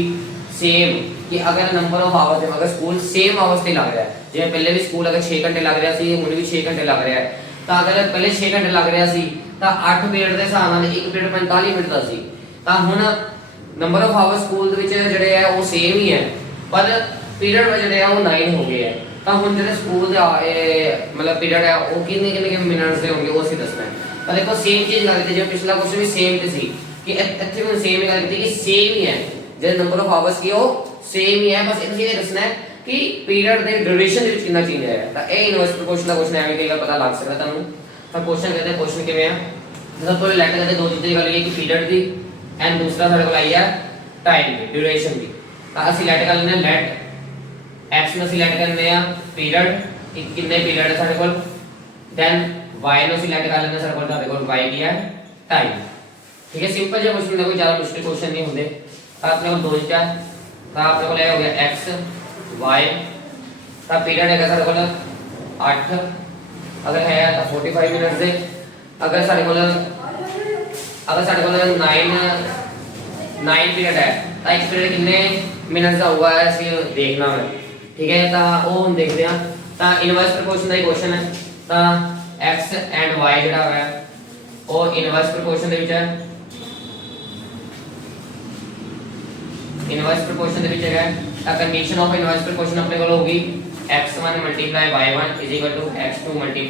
same ਕਿ ਅਗਰ ਨੰਬਰ ਆਫ ਆਵਰਸ ਹੈ ਅਗਰ ਸਕੂਲ ਸੇਮ ਆਵਰਸ ਤੇ ਲੱਗ ਰਿਹਾ ਹੈ ਜਿਵੇਂ ਪਹਿਲੇ ਵੀ ਸਕੂਲ ਅਗਰ 6 ਘੰਟੇ ਲੱਗ ਰਿਹਾ ਸੀ ਹੁਣ ਵੀ 6 ਘੰਟੇ ਲੱਗ ਰਿਹਾ ਹੈ ਤਾਂ ਅਗਰ ਪਹਿਲੇ 6 ਘੰਟੇ ਲੱਗ ਰਿਹਾ ਸੀ ਤਾਂ 8 ਪੀਰੀਅਡ ਦੇ ਹਿਸਾਬ ਨਾਲ ਇੱਕ ਪੀਰੀਅਡ 45 ਮਿੰਟ ਦਾ ਸੀ ਤਾਂ ਹੁਣ ਨੰਬਰ ਆਫ ਆਵਰਸ ਸਕੂਲ ਦੇ ਵਿੱਚ ਜਿਹੜੇ ਹੈ ਉਹ ਸੇਮ ਹੀ ਹੈ ਪਰ ਪੀਰੀਅਡ ਜਿਹੜੇ ਆ ਉਹ 9 ਹੋ ਗਏ ਹੈ ਤਾਂ ਹੁਣ ਜਿਹੜੇ ਸਕੂਲ ਦੇ ਮਤਲਬ ਪੀਰੀਅਡ ਹੈ ਉਹ ਕਿੰਨੇ ਮਿੰਟਸ ਦੇ ਹੋਣਗੇ ਉਹ ਅਸੀਂ ਦੱਸਣਾ ਹੈ ਤਾਂ ਦੇਖੋ ਸੇਮ ਚੀਜ਼ ਗੱਲ ਕੀਤੀ ਜਿਵੇਂ ਪਿਛਲਾ ਕੁਐਸਚਨ ਵੀ ਸੇਮ ਤੇ ਸੀ ਕਿ ਇੱਥੇ ਵੀ ਸੇਮ ਹੀ ਗੱਲ ਕੀਤੀ ਕਿ ਸੇਮ ਹੀ ਹੈ ਜਿਹੜੇ ਨੰਬਰ ਆਫ ਆਵਰਸ ਕੀ ਉਹ ਸੇਮ ਹੀ ਹੈ ਬਸ ਇਹ ਦੱਸਣਾ ਹੈ ਕਿ ਪੀਰੀਅਡ ਦੇ ਡਿਊਰੇਸ਼ਨ ਦੇ ਵਿੱਚ ਕਿੰਨਾ ਚੇਂਜ ਆਇਆ ਤਾਂ ਇਹ ਇਨਵਰਸ ਪ੍ਰੋਪੋਰਸ਼ਨ ਦਾ ਕੁਐਸਚਨ ਐਵੇਂ ਕਈ ਪਤਾ ਲੱਗ ਸਕਦਾ ਤੁਹਾਨੂੰ ਤਾਂ ਕੁਐਸਚਨ ਕਹਿੰਦੇ ਕੁਐਸਚਨ ਕਿਵੇਂ ਆ ਜਦੋਂ ਤੋਂ ਲੈਟ ਕਰਦੇ ਦੋ ਚੀਜ਼ਾਂ ਦੀ ਗੱਲ ਹੈ ਕਿ ਪੀਰੀਅਡ ਦੀ ਐਂਡ ਦੂਸਰਾ ਸਾਡੇ ਕੋਲ ਆਈ ਹੈ ਟਾਈਮ ਦੀ ਡਿਊਰੇਸ਼ਨ ਦੀ ਤਾਂ ਅਸੀਂ ਲੈਟ ਕਰ ਲੈਂਦੇ ਲੈਟ x ਨੂੰ ਸਿਲੈਕਟ ਕਰਨੇ ਆ ਪੀਰੀਅਡ ਕਿੰਨੇ ਪੀਰੀਅਡ ਹੈ ਸਾਡੇ ਕੋਲ ਦੈਨ y ਨੂੰ ਸਿਲੈਕਟ ਕਰ ਲੈਂਦੇ ਸਾਡੇ ਕੋਲ y ਕੀ ਹੈ ਟਾਈਮ ਠੀਕ ਹੈ ਸਿੰਪਲ ਜਿਹਾ ਕੁਐਸਚਨ ਹੈ ਕੋਈ ਜ਼ਿਆਦਾ ਮੁਸ਼ਕਿਲ ਕੁਐਸਚਨ ਨਹੀਂ ਹੁੰਦੇ ਤਾਂ ਆਪਣੇ ਕੋਲ ਦੋ ਚੀਜ਼ਾਂ ਤਾਂ ਆਪਣੇ ਕੋਲ ਇਹ ਹੋ ਗਿਆ x y ਤਾਂ ਪੀਰੀਅਡ ਹੈਗਾ ਸਾਡੇ ਕੋਲ 8 ਅਗਰ ਹੈ ਤਾਂ 45 ਮਿੰਟ ਦੇ ਅਗਰ ਸਾਡੇ ਕੋਲ 9 ਪੀਰੀਅਡ ਹੈ ਤਾਂ ਇੱਕ ਪੀਰੀਅਡ ਕਿੰਨੇ ਮਿੰਟ ਦਾ ਹੋਊਗਾ ਅਸੀਂ ਦੇਖਣਾ ਹੈ ठीक है ਤਾਂ ਉਹ ਹੁਣ ਦੇਖਦੇ ਹਾਂ ਤਾਂ ਇਨਵਰਸ ਪ੍ਰੋਪੋਰਸ਼ਨ ਦਾ ਹੀ ਕੁਐਸਚਨ ਹੈ ਤਾਂ x ਐਂਡ y ਜਿਹੜਾ ਹੈ ਉਹ ਇਨਵਰਸ ਪ੍ਰੋਪੋਰਸ਼ਨ ਦੇ ਵਿੱਚ ਹੈ ਇਨਵਰਸ ਪ੍ਰੋਪੋਰਸ਼ਨ ਦੇ ਵਿੱਚ ਹੈਗਾ ਤਾਂ ਕੰਡੀਸ਼ਨ ਆਫ ਇਨਵਰਸ ਪ੍ਰੋਪੋਰਸ਼ਨ ਆਪਣੇ ਕੋਲ ਹੋਗੀ x1 y1 x2 y2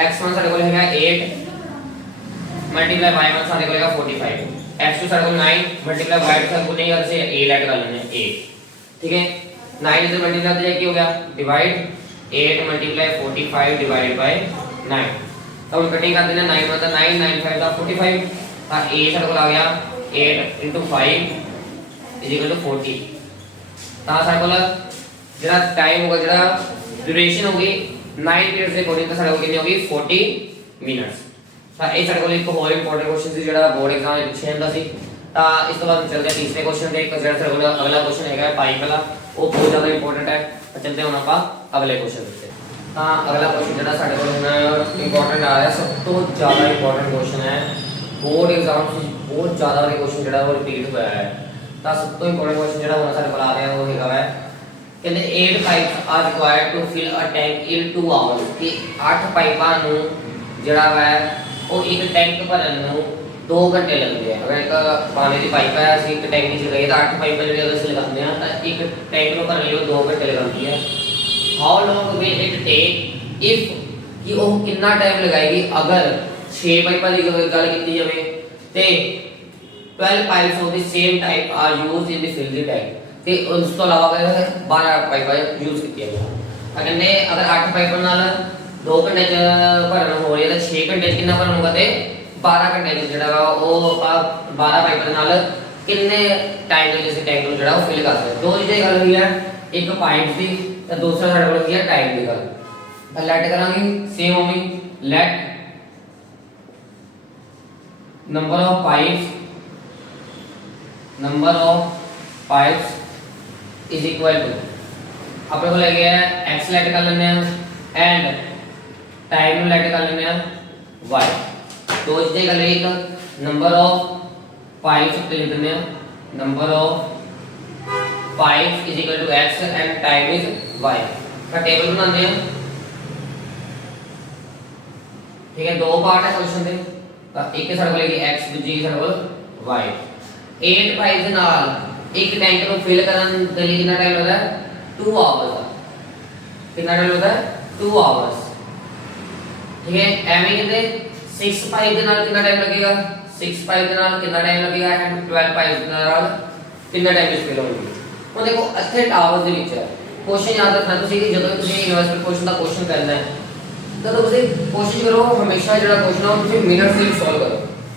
x1 ਸਾਡੇ ਕੋਲ ਹੈਗਾ 8 y1 ਸਾਡੇ ਕੋਲ ਹੈਗਾ 45 x2 ਸਾਡੇ ਕੋਲ 9 y2 ਸਾਡੇ ਕੋਲ ਨਹੀਂ ਆ ਅਸੀਂ a ਲੈਟ ਕਰ ਲੈਣੇ 8 ठीक है 9 से मल्टीप्लाई हो जाए क्या हो गया डिवाइड 8 मल्टीप्लाई 45 डिवाइड बाय 9 तो हम कटिंग कर देना 9 मतलब 9 9 5 का 45 ਤਾਂ a ਸਾਡੇ ਕੋਲ ਆ ਗਿਆ 8 5 40 ਤਾਂ ਸਾਡੇ ਕੋਲ ਜਿਹੜਾ ਟਾਈਮ ਹੋਗਾ ਜਿਹੜਾ ਡਿਊਰੇਸ਼ਨ ਹੋਗੀ 9 ਪੀਰੀਅਡਸ ਦੇ ਅਕੋਰਡਿੰਗ ਤਾਂ ਸਾਡੇ ਕੋਲ ਕਿੰਨੀ ਹੋਗੀ 40 ਮਿੰਟਸ ਤਾਂ ਇਹ ਸਾਡੇ ਕੋਲ ਇੱਕ ਹੋਰ ਇੰਪੋਰਟੈਂਟ ਕੁਐਸਚਨ ਸੀ ਜਿਹੜਾ ਬੋਰਡ ਐਗਜ਼ਾਮ ਵਿੱਚ ਪੁੱਛਿਆ ਜਾਂਦਾ ਸੀ ਤਾਂ ਇਸ ਤੋਂ ਬਾਅਦ ਚੱਲਦੇ ਹਾਂ ਤੀਸਰੇ ਕੁਐਸਚਨ ਤੇ ਜਿਹੜਾ ਸਾਡੇ ਕੋਲ ਅਗਲਾ ਕੁਐਸਚਨ ਹੈਗਾ ਪਾਈਪ ਵਾਲਾ ਉਹ ਬਹੁਤ ਜ਼ਿਆਦਾ ਇੰਪੋਰਟੈਂਟ ਹੈ ਤਾਂ ਚੱਲਦੇ ਹਾਂ ਹੁਣ ਆਪਾਂ ਅਗਲੇ ਕੁਐਸਚਨ ਤੇ ਤਾਂ ਅਗਲਾ ਕੁਐਸਚਨ ਜਿਹੜਾ ਸਾਡੇ ਕੋਲ ਹੁਣ ਇੰਪੋਰਟੈਂਟ ਆ ਰਿਹਾ ਸਭ ਤੋਂ ਜ਼ਿਆਦਾ ਇੰਪੋਰਟੈਂਟ ਕੁਐਸਚਨ ਹੈ ਬੋਰਡ ਐਗਜ਼ਾਮ ਵਿੱਚ ਬਹੁਤ ਜ਼ਿਆਦਾ ਵਾਲੇ ਕੁਐਸਚਨ ਜਿਹੜਾ ਉਹ ਰਿਪੀਟ ਹੋਇਆ ਹੈ ਤਾਂ ਸਭ ਤੋਂ ਇੰਪੋਰਟੈਂਟ ਕੁਐਸਚਨ ਜਿਹੜਾ ਹੁਣ ਸਾਡੇ ਕੋਲ ਆ ਰਿਹਾ ਉਹ ਹੈਗਾ ਕਹਿੰਦੇ 8 pipes are required to fill a tank in 2 hours ਕਿ 8 ਪਾਈਪਾਂ ਨੂੰ ਜਿਹੜਾ ਹੈ ਉਹ ਇੱਕ ਟੈਂਕ ਭਰਨ ਨੂੰ 2 ਘੰਟੇ ਲੱਗਦੇ ਆ ਅਗਰ ਇੱਕ ਪਾਣੀ ਦੀ ਪਾਈਪ ਹੈ ਅਸੀਂ ਇੱਕ ਟੈਂਕ ਵਿੱਚ ਲਗਾਈਏ ਤਾਂ 8 ਪਾਈਪਾਂ ਜਿਹੜੀਆਂ ਅਸੀਂ ਲਗਾਉਂਦੇ ਆ ਤਾਂ ਇੱਕ ਟੈਂਕ ਨੂੰ ਭਰਨ ਲਈ ਉਹ 2 ਘੰਟੇ ਲਗਾਉਂਦੀ ਹੈ how long will it take if ਕਿ ਉਹ ਕਿੰਨਾ ਟਾਈਮ ਲਗਾਏਗੀ ਅਗਰ 6 ਪਾਈਪਾਂ ਦੀ ਗੱਲ ਕੀਤੀ ਜਾਵੇ ਤੇ 12 pipes of the same type are used in the fill the tank ਤੇ ਉਸ ਤੋਂ ਇਲਾਵਾ ਅਗਰ 12 ਪਾਈਪਾਂ ਯੂਜ਼ ਕੀਤੀਆਂ ਗਈਆਂ ਤਾਂ ਕਹਿੰਦੇ ਅਗਰ 8 ਪਾਈਪਾਂ ਨਾਲ 2 घंटे च भरन हो रही है तो 6 घंटे च कितना भरन होगा ते 12 घंटे च जेड़ा वा ओ आप 12 पाइप नाल कितने टाइम ਦੇ ਵਿੱਚ ਟੈਂਕ ਨੂੰ ਜਿਹੜਾ ਉਹ ਫਿਲ ਕਰ ਸਕਦੇ। ਦੋ ਚੀਜ਼ਾਂ ਗੱਲ ਹੋਈ ਹੈ, ਇੱਕ ਪਾਈਪ ਦੀ ਤੇ ਦੂਸਰਾ ਸਾਡੇ ਕੋਲ ਕੀ ਹੈ ਟਾਈਮ ਦੀ ਗੱਲ। ਤਾਂ ਲੈਟ ਕਰਾਂਗੇ ਸੇਮ ਉਵੇਂ light number of pipes is equal to ਆਪਣੇ ਕੋਲ ਹੈਗੇ ਆ x ਲੈਟ ਕਰ ਲੈਂਦੇ ਆ ਐਂਡ ਟਾਈਮ ਨੂੰ ਲੈਟ ਕਰ ਲੈਂਦੇ ਆ y। ਦੋ ਚੀਜ਼ਾਂ ਗੱਲ ਇੱਕ ਨੰਬਰ ਆਫ pipes ਉੱਤੇ ਲਿਖ ਦਿੰਦੇ ਆ number of pipes is equal to x and time is y। ਤਾਂ ਟੇਬਲ ਬਣਾਉਂਦੇ ਆ, ठीक है। दो पार्ट है क्वेश्चन ਦੇ ਤਾਂ ਇੱਕ ਸਾਡੇ ਕੋਲ ਹੈਗੀ x ਦੂਜੀ ਸਾਡੇ ਕੋਲ y। 8 ਪਾਈਪ ਦੇ ਨਾਲ ਇੱਕ ਟੈਂਕ ਨੂੰ ਫਿਲ ਕਰਨ ਦੇ ਲਈ ਕਿੰਨਾ ਟਾਈਮ ਲੱਗਦਾ ਹੈ 2 ਆਵਰਸ ਦਾ। ਕਿੰਨਾ ਟਾਈਮ ਲੱਗਦਾ ਹੈ 2 ਆਵਰਸ, ਠੀਕ ਹੈ। ਐਵੇਂ ਕਹਿੰਦੇ 6 ਪਾਈਪ ਦੇ ਨਾਲ ਕਿੰਨਾ ਟਾਈਮ ਲੱਗੇਗਾ 6 ਪਾਈਪ ਦੇ ਨਾਲ ਕਿੰਨਾ ਟਾਈਮ ਲੱਗੇਗਾ ਐਂਡ 12 ਪਾਈਪ ਦੇ ਨਾਲ ਕਿੰਨਾ ਟਾਈਮ ਵਿੱਚ ਫਿਲ ਹੋਣਗੇ। ਹੁਣ ਦੇਖੋ ਇੱਥੇ ਆਵਰਸ ਦੇ ਵਿੱਚ ਹੈ ਕੁਐਸਚਨ ਯਾਦ ਰੱਖਣਾ ਤੁਸੀਂ ਕਿ ਜਦੋਂ ਤੁਸੀਂ ਯੂਨੀਵਰਸਿਟੀ ਕੁਐਸਚਨ ਦਾ ਕੁਐਸਚਨ ਕਰਨਾ ਹੈ तो ਤੁਸੀਂ ਕੋਸ਼ਿਸ਼ ਕਰੋ ਹਮੇਸ਼ਾ ਜਿਹੜਾ ਕੁਐਸਚਨ ਆ ਉਹ ਤੁਸੀਂ ਮਿੰਟਸ ਵਿੱਚ ਸੋਲਵ ਕਰੋ,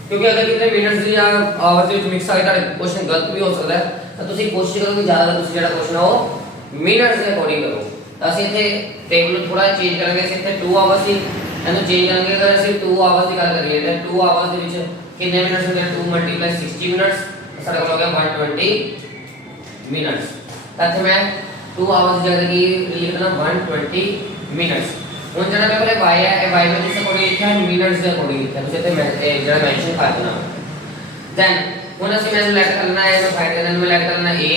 ਕਿਉਂਕਿ ਅਗਰ ਕਿਤੇ ਮਿੰਟਸ ਦੀ ਜਾਂ ਆਵਰਸ ਦੇ ਵਿੱਚ ਮਿਕਸ ਆ ਗਿਆ ਤਾਂ ਕੁਐਸਚਨ ਗਲਤ ਵੀ ਹੋ ਸਕਦਾ ਹੈ। ਤਾਂ ਤੁਸੀਂ ਕੋਸ਼ਿਸ਼ ਕਰੋ ਕਿ ਜ਼ਿਆਦਾ ਤੁਸੀਂ ਜਿਹੜਾ ਕੁਐਸਚਨ ਆ ਉਹ ਮਿੰਟਸ ਦੇ ਅਕੋਰਡਿੰਗ ਕਰੋ। ਤਾਂ ਅਸੀਂ ਇੱਥੇ ਟੇਬਲ ਨੂੰ ਥੋੜਾ ਚੇਂਜ ਕਰਾਂਗੇ, ਅਸੀਂ ਇੱਥੇ 2 ਆਵਰਸ ਸੀ ਇਹਨੂੰ ਚੇਂਜ ਕਰਾਂਗੇ। ਅਗਰ ਅਸੀਂ 2 ਆਵਰਸ ਦੀ ਗੱਲ ਕਰੀਏ ਤਾਂ 2 ਆਵਰਸ ਦੇ ਵਿੱਚ ਕਿੰਨੇ ਮਿੰਟਸ ਹੁੰਦੇ 2 × 60 ਮਿੰਟਸ ਸਾਡਾ ਹੋ ਗਿਆ 120 ਮਿੰਟਸ। ਤਾਂ ਇੱਥੇ ਮੈਂ 2 ਆਵਰਸ ਦੀ ਜਗ੍ਹਾ ਕੀ ਲਿਖ ਦੇਣਾ 120 ਮਿੰਟਸ। ਹੁਣ ਜਿਹੜਾ ਮੇਰੇ ਕੋਲ y ਹੈ ਇਹ y ਨੂੰ ਕਿਸ ਅਕੋਰਡਿੰਗ ਲਿਖਿਆ ਮਿੰਟਸ ਦੇ ਅਕੋਰਡਿੰਗ ਲਿਖਿਆ, ਤੁਸੀਂ ਇੱਥੇ ਜਿਹੜਾ ਮੈਂਸ਼ਨ ਕਰ ਦੇਣਾ। ਦੈਨ ਹੁਣ ਅਸੀਂ ਮੈਂ ਸਿਲੈਕਟ ਕਰਨਾ ਹੈ ਇਹਨੂੰ ਫਾਈਂਡ ਕਰਨਾ, ਮੈਂ ਸਿਲੈਕਟ ਕਰਨਾ a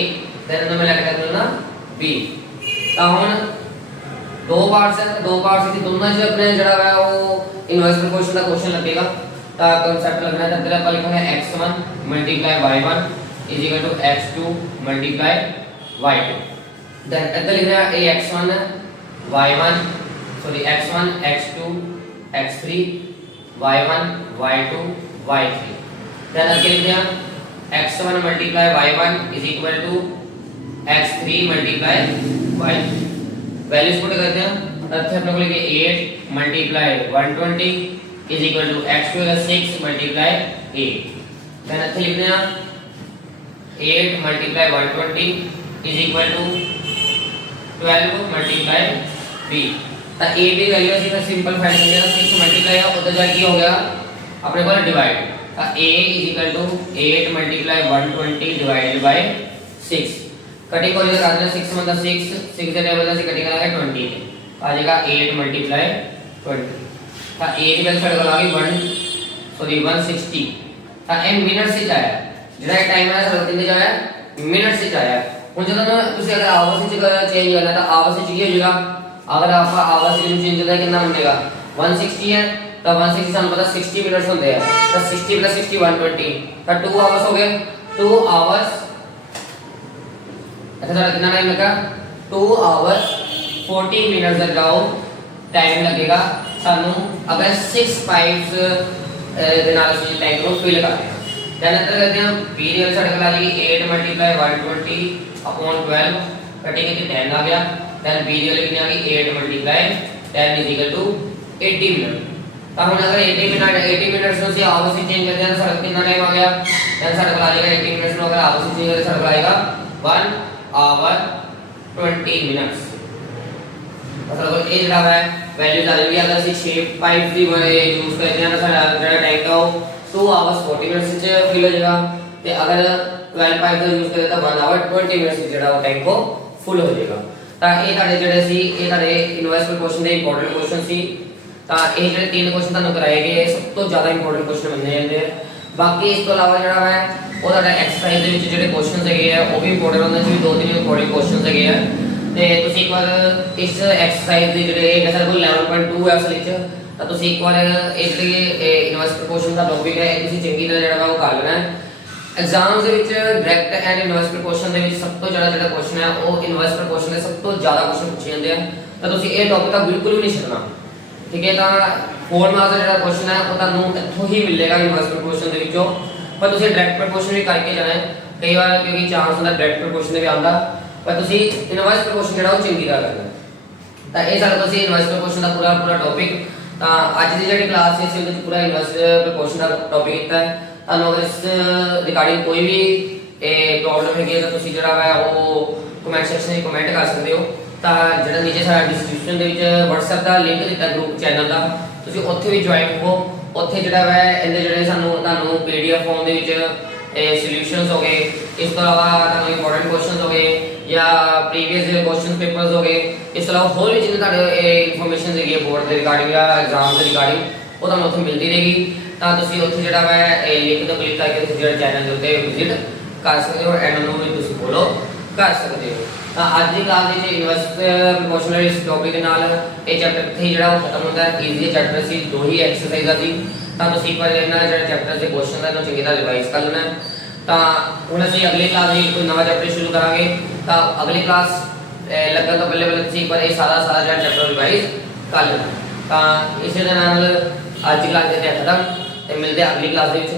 ਦੈਨ ਇਹਨੂੰ ਮੈਂ ਸਿਲੈਕਟ ਕਰਨਾ b। ਤਾਂ ਹੁਣ ਦੋ ਪਾਰਟਸ ਦੀ ਦੋਨਾਂ 'ਚ ਆਪਣੇ ਜਿਹੜਾ ਹੈ ਉਹ ਇਨਵਰਸ ਪ੍ਰੋਪੋਰਸ਼ਨ ਦਾ ਕੁਐਸਚਨ ਲੱਗੇਗਾ। ਤਾਂ ਕਨਸੈਪਟ ਲੱਗਣਾ ਤਾਂ ਅੰਦਰ ਆਪਾਂ ਲਿਖਾਂਗੇ x1 × y1 = x2 × y2। Then ਇੱਧਰ ਲਿਖਣਾ a x1 y1 x1 x2 x3 y1 y2 y3। then again here x1 × y1 = x3 × y3। Values put करते हैं तथ्य अपने को लेके 8 × 120 = x2 का 6 × 8। then अच्छे लिखते हैं 8 × 120 = 12 × b। ਤਾਂ a ਦੀ ਵੈਲਿਊ ਅਸੀਂ ਫਿਰ ਸਿੰਪਲ फाइंड करेंगे 6 मल्टीप्लाई उधर जा के हो गया अपने को डिवाइड। ਤਾਂ a = 8 × 120 / 6। कटिंग को इधर आना 6 मतलब 6 के टेबल से कटिंग करेंगे 20 आ जाएगा 8 × 20। ਤਾਂ a ਦੀ ਵੈਲਿਊ ਸਾਡੇ ਕੋਲ ਆ ਗਈ 160। ਤਾਂ ਇਹ ਮਿੰਟ से ਆਇਆ ਜਿਹੜਾ ਟਾਈਮ ਹੈ ਸਾਡਾ ਕਿੰਨੇ ਚ ਆਇਆ ਮਿੰਟ से ਆਇਆ। ਹੁਣ ਜਦੋਂ ਤੁਸੀਂ ਅਗਰ ਆਵਰਸ ਵਿੱਚ ਚੇਂਜ ਕਰਨਾ ਤਾਂ ਆਵਰਸ ਵਿੱਚ ਕੀ ਹੋ ਜਾਏਗਾ अगर आप आवर्स में चेंज करना कितना बनेगा 160 है तो 160 ਸਾਨੂੰ ਪਤਾ 60 ਮਿੰਟਸ ਹੁੰਦੇ ਆ ਤਾਂ 60 + 60 120 ਤਾਂ 2 ਆਵਰਸ ਹੋ ਗਏ। 2 ਆਵਰਸ ਅੱਛਾ ਤਾਂ ਕਿੰਨਾ ਟਾਈਮ ਲੱਗਾ 2 ਆਵਰਸ 40 ਮਿੰਟਸ ਦਾ ਜਾਓ ਟਾਈਮ ਲੱਗੇਗਾ ਸਾਨੂੰ ਅਗਰ 6 ਪਾਈਪਸ ਦੇ ਨਾਲ ਅਸੀਂ ਟੈਂਕ ਨੂੰ ਫਿਲ ਕਰਦੇ ਹਾਂ। ਦੈਨ ਅੰਦਰ ਕਰਦੇ ਹਾਂ b ਦੀ ਵੈਲਿਊ ਸਾਡੇ ਕੋਲ ਆ ਜਾਏਗੀ 8 × 120/12 ਕਟਿੰਗ ਤੇ 10 ਆ ਗਿਆ। then b ਦੀ ਵੈਲਿਊ ਕਿੰਨੀ ਆ ਗਈ 8 × 10 = 80 ਮਿੰਟ। ਤਾਂ ਹੁਣ ਅਗਰ 80 ਮਿੰਟ ਨੂੰ ਅਸੀਂ ਆਵਰਸ ਵਿੱਚ ਚੇਂਜ ਕਰਦੇ ਹਾਂ ਸਾਡਾ ਕਿੰਨਾ ਟਾਈਮ ਆ ਗਿਆ then ਸਾਡੇ ਕੋਲ ਆ ਜਾਏਗਾ 80 ਮਿੰਟ ਨੂੰ ਅਗਰ ਆਵਰਸ ਵਿੱਚ ਚੇਂਜ ਕਰਦੇ ਸਾਡੇ ਕੋਲ ਆਏਗਾ 1 ਆਵਰ 20 ਮਿੰਟਸ। ਮਤਲਬ ਇਹ ਜਿਹੜਾ ਹੈ ਵੈਲਿਊ ਆ ਜਾਏਗੀ ਅਗਰ ਅਸੀਂ 6 ਪਾਈਪ ਦੀ ਯੂਜ਼ ਕਰਦੇ ਹਾਂ ਤਾਂ ਸਾਡਾ ਜਿਹੜਾ ਟਾਈਮ ਹੈ ਉਹ 2 ਆਵਰਸ 40 ਮਿੰਟਸ ਵਿੱਚ ਫਿਲ ਹੋ ਜਾਏਗਾ ਤੇ ਅਗਰ 12 ਪਾਈਪ ਦਾ ਯੂਜ਼ ਕਰੇ ਤਾਂ 1 ਆਵਰ 20 ਮਿੰਟਸ ਵਿੱਚ ਜਿਹੜਾ ਉਹ ਟਾਈਮ ਕੋ ਫੁੱਲ ਹੋ ਜਾਏਗਾ। ਤਾਂ ਇਹ ਤੁਹਾਡੇ ਜਿਹੜੇ ਸੀ ਇਹ ਤੁਹਾਡੇ ਇਨਵਰਸ ਕੁਐਸਚਨ ਦੇ ਇੰਪੋਰਟੈਂਟ ਕੁਐਸਚਨ ਸੀ। ਤਾਂ ਇਹ ਜਿਹੜੇ ਤਿੰਨ ਕੁਐਸਚਨ ਤੁਹਾਨੂੰ ਕਰਾਏ ਗਏ ਸਭ ਤੋਂ ਜ਼ਿਆਦਾ ਇੰਪੋਰਟੈਂਟ ਕੁਐਸਚਨ ਮੰਨੇ ਜਾਂਦੇ ਆ। ਬਾਕੀ ਇਸ ਤੋਂ ਇਲਾਵਾ ਜਿਹੜਾ ਹੈ ਉਹ ਤੁਹਾਡਾ ਐਕਸਰਸਾਈਜ਼ ਦੇ ਵਿੱਚ ਜਿਹੜੇ ਕੁਐਸਚਨਸ ਹੈਗੇ ਆ ਉਹ ਵੀ ਇੰਪੋਰਟੈਂਟ ਹੁੰਦੇ ਸੀ, ਦੋ ਤਿੰਨ ਇੰਪੋਰਟੈਂਟ ਕੁਐਸਚਨਸ ਹੈਗੇ ਆ। ਤੇ ਤੁਸੀਂ ਇੱਕ ਵਾਰ ਇਸ ਐਕਸਰਸਾਈਜ਼ ਦੇ ਜਿਹੜੇ ਇਹ ਸਾਡੇ ਕੋਲ 11.2 ਹੈ ਅਸਲ ਵਿੱਚ, ਤਾਂ ਤੁਸੀਂ ਇੱਕ ਵਾਰ ਇਸ ਜਿਹੜੇ ਇਨਵਰਸ ਪ੍ਰੋਪੋਰਸ਼ਨ ਦਾ ਟੌਪਿਕ ਹੈ ਇਹ ਤੁਸੀਂ ਚੰਗੀ ਤਰ੍ਹਾਂ ਜਿਹੜਾ ਉਹ ਕਰ ਲੈਣਾ ਹੈ। एग्जाम्स ਦੇ ਵਿੱਚ ਡਾਇਰੈਕਟ ਐਂਡ ਇਨਵਰਸ ਪ੍ਰੋਪੋਰਸ਼ਨ ਦੇ ਵਿੱਚ ਸਭ ਤੋਂ ਜ਼ਿਆਦਾ ਜਿਹੜਾ ਕੁਐਸਚਨ ਹੈ ਉਹ ਇਨਵਰਸ ਪ੍ਰੋਪੋਰਸ਼ਨ ਦੇ ਸਭ ਤੋਂ ਜ਼ਿਆਦਾ ਕੁਐਸਚਨ ਪੁੱਛੇ ਜਾਂਦੇ ਆ। ਤਾਂ ਤੁਸੀਂ ਇਹ ਟੌਪਿਕ ਆ ਬਿਲਕੁਲ ਵੀ ਨਹੀਂ ਛੱਡਣਾ, ਠੀਕ ਹੈ। ਤਾਂ 4 ਮਾਰਕਸ ਦਾ ਜਿਹੜਾ ਕੁਐਸਚਨ ਹੈ ਉਹ ਤੁਹਾਨੂੰ ਇੱਥੋਂ ਹੀ ਮਿਲੇਗਾ ਇਨਵਰਸ ਪ੍ਰੋਪੋਰਸ਼ਨ ਦੇ ਵਿੱਚੋਂ, ਪਰ ਤੁਸੀਂ ਡਾਇਰੈਕਟ ਪ੍ਰੋਪੋਰਸ਼ਨ ਵੀ ਕਰਕੇ ਜਾਣਾ ਹੈ ਕਈ ਵਾਰ ਕਿਉਂਕਿ ਚਾਂਸ ਹੁੰਦਾ ਡਾਇਰੈਕਟ ਪ੍ਰੋਪੋਰਸ਼ਨ ਦੇ ਵੀ ਆਉਂਦਾ, ਪਰ ਤੁਸੀਂ ਇਨਵਰਸ ਪ੍ਰੋਪੋਰਸ਼ਨ ਜਿਹੜਾ ਉਹ ਚੰਗੀ ਤਰ੍ਹਾਂ ਕਰਨਾ। ਤਾਂ ਇਹ ਸਾਡੇ ਕੋਲ ਸੀ ਇਨਵਰਸ ਪ੍ਰਪੋਰਸ਼ਨ ਦਾ ਪੂਰਾ ਟੌਪਿਕ। ਤਾਂ ਅੱਜ ਦੀ ਜਿਹੜੀ ਕਲਾਸ ਹੈ ਇਸ ਵਿੱਚ ਪੂਰਾ ਇਨਵਰਸ ਪ੍ਰਪੋਰਸ਼ਨ ਦਾ ਟੌਪਿਕ ਕੀਤਾ ਹੈ। ਤੁਹਾਨੂੰ ਅਗਰ ਇਸ ਰਿਗਾਰਡਿੰਗ ਕੋਈ ਵੀ ਪ੍ਰੋਬਲਮ ਹੈਗੀ ਤਾਂ ਤੁਸੀਂ ਜਿਹੜਾ ਵਾ ਉਹ ਕਮੈਂਟ ਸੈਕਸ਼ਨ ਵਿੱਚ ਕਮੈਂਟ ਕਰ ਸਕਦੇ ਹੋ। ਤਾਂ ਜਿਹੜਾ ਨੀਚੇ ਸਾਡਾ ਡਿਸਕ੍ਰਿਪਸ਼ਨ ਦੇ ਵਿੱਚ WhatsApp ਦਾ ਲਿੰਕ ਦਿੱਤਾ ਗਰੁੱਪ ਚੈਨਲ ਦਾ, ਤੁਸੀਂ ਉੱਥੇ ਵੀ ਜੁਆਇਨ ਹੋ। ਉੱਥੇ ਜਿਹੜਾ ਵਾ ਇਹਦੇ ਜਿਹੜੇ ਤੁਹਾਨੂੰ PDF ਫਾਰਮ ਦੇ ਵਿੱਚ ਸੋਲੂਸ਼ਨਸ ਹੋ ਗਏ, ਇਸ ਤੋਂ ਇਲਾਵਾ ਤੁਹਾਨੂੰ ਇੰਪੋਰਟੈਂਟ ਕੁਐਸਚਨਸ ਹੋ ਗਏ ਜਾਂ ਪ੍ਰੀਵੀਅਸ ਕੁਐਸਚਨ ਪੇਪਰਸ ਹੋ ਗਏ, ਇਸ ਤੋਂ ਇਲਾਵਾ ਹੋਰ ਵੀ ਜਿੰਨੇ ਤੁਹਾਡੇ ਇਨਫੋਰਮੇਸ਼ਨ ਹੈਗੀ ਬੋਰਡ ਦੇ ਰਿਗਾਰਡਿੰਗ ਜਾਂ ਐਗਜ਼ਾਮ ਦੇ ਰਿਗਾਰਡਿੰਗ ਉਹ ਤੁਹਾਨੂੰ ਉੱਥੇ ਮਿਲਦੀ ਰਹੇਗੀ। ਤਾਂ ਤੁਸੀਂ ਉੱਥੇ ਜਿਹੜਾ ਵਾ ਲਿੰਕ ਤੇ ਕਲਿੱਕ ਕਰਕੇ ਤੁਸੀਂ ਜਿਹੜਾ ਚੈਨਲ ਦੇ ਉੱਤੇ ਵਿਜ਼ਿਟ ਕਰ ਸਕਦੇ ਹੋ ਐਂਡ ਉਹਨੂੰ ਵੀ ਤੁਸੀਂ ਫੋਲੋ ਕਰ ਸਕਦੇ ਹੋ। ਤਾਂ ਅੱਜ ਦੀ ਕਲਾਸ ਵਿੱਚ ਇਨਵਰਸ ਪ੍ਰਪੋਰਸ਼ਨ ਇਸ ਟੌਪਿਕ ਦੇ ਨਾਲ ਇਹ ਚੈਪਟਰ ਇੱਥੇ ਜਿਹੜਾ ਉਹ ਖਤਮ ਹੁੰਦਾ ਹੈ। ਈਜ਼ੀ ਚੈਪਟਰ ਸੀ, 2 ਹੀ ਐਕਸਰਸਾਈਜ਼ਾਂ ਸੀ। ਤਾਂ ਤੁਸੀਂ ਪਰ ਇਹਨਾਂ ਜਿਹੜਾ ਚੈਪਟਰ ਦੇ ਕੁਐਸਚਨ ਦਾ ਇਹਨੂੰ ਚੰਗੀ ਤਰ੍ਹਾਂ ਰਿਵਾਈਜ਼ ਕਰ ਲੈਣਾ ਹੈ। ਤਾਂ ਹੁਣ ਅਸੀਂ ਅਗਲੀ ਕਲਾਸ ਵਿੱਚ ਕੋਈ ਨਵਾਂ ਚੈਪਟਰ ਸ਼ੁਰੂ ਕਰਾਂਗੇ। ਤਾਂ ਅਗਲੀ ਕਲਾਸ ਲੱਗਣ ਤੋਂ ਪਹਿਲੇ ਤੁਸੀਂ ਪਰ ਇਹ ਸਾਰਾ ਜਿਹੜਾ ਚੈਪਟਰ ਰਿਵਾਈਜ਼ ਕਰ ਲੈਣਾ। ਤਾਂ ਇਸੇ ਦੇ ਨਾਲ ਅੱਜ ਦੀ ਕਲਾਸ ਦੇ ਖਤਮ ਤੇ ਮਿਲਦੇ ਹਾਂ ਅਗਲੀ ਕਲਾਸ ਦੇ ਵਿੱਚ।